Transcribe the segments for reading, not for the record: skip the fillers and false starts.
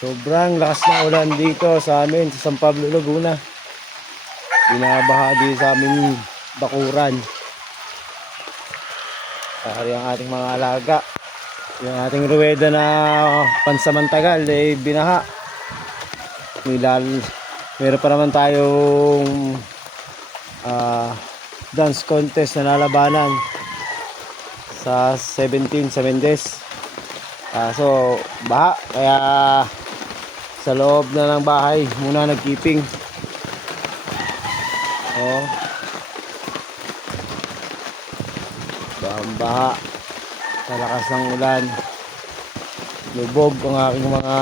Sobrang lakas ng ulan dito sa amin sa San Pablo, Laguna. Binabaha dito sa amin bakuran. Kaya ang ating mga alaga, yung ating ruweda na pansamantagal ay binaha. Meron pa naman tayong dance contest na lalabanan sa 17 sa Mendez. So baha, kaya sa loob na ng bahay muna nagkeeping. Baha sa lakas ng ulan, lubog ang aking mga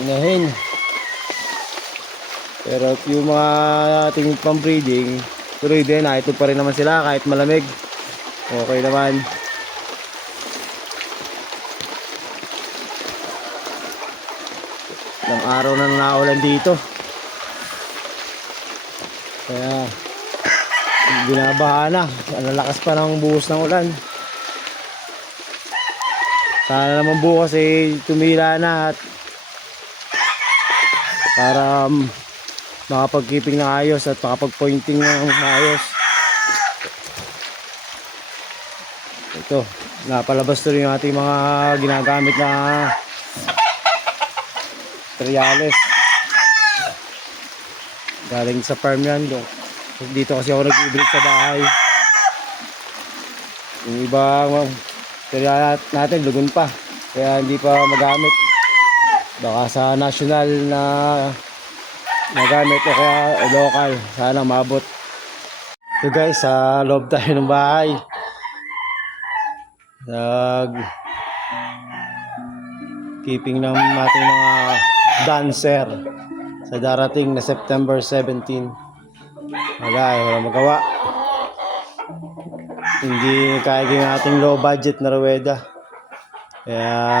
inahin. Pero yung mga ating pang-breeding, tuloy din, ito pa rin naman sila kahit malamig. Okay naman. Ilang araw na naulan dito. Kaya binabaha na. Ang lakas pa ng buhos ng ulan. Sana naman bukas tumila na at para makapag-keeping na ayos at makapag-pointing na ayos. Ito, napalabas to rin yung ating mga ginagamit na materials. Galing sa farm yan. Dito kasi ako nag-i-breed sa bahay. Yung ibang material natin lugon pa, kaya hindi pa magamit. Baka sa national na magamit o kaya local, sana mabot. So guys, sa loob tayo ng bahay, keeping ng ating mga dancer sa darating na September 17. Wala magawa, hindi kaya yung ating low budget na ruweda, kaya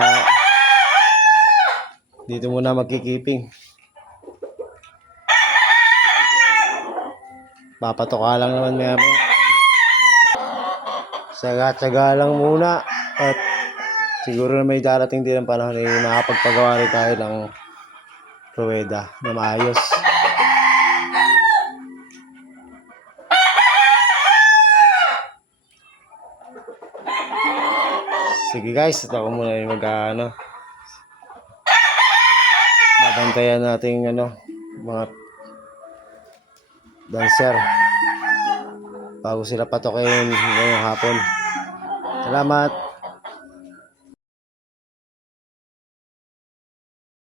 dito muna magkikiping. Papatoka lang naman maya po. Tsaga-tsaga lang muna at siguro na may darating din ang panahon makapagpagawa rin tayo ng ruweda na maayos. Sige guys, ito ako muna yung babantayan natin mga dancer bago sila patokin ngayong hapon. Salamat.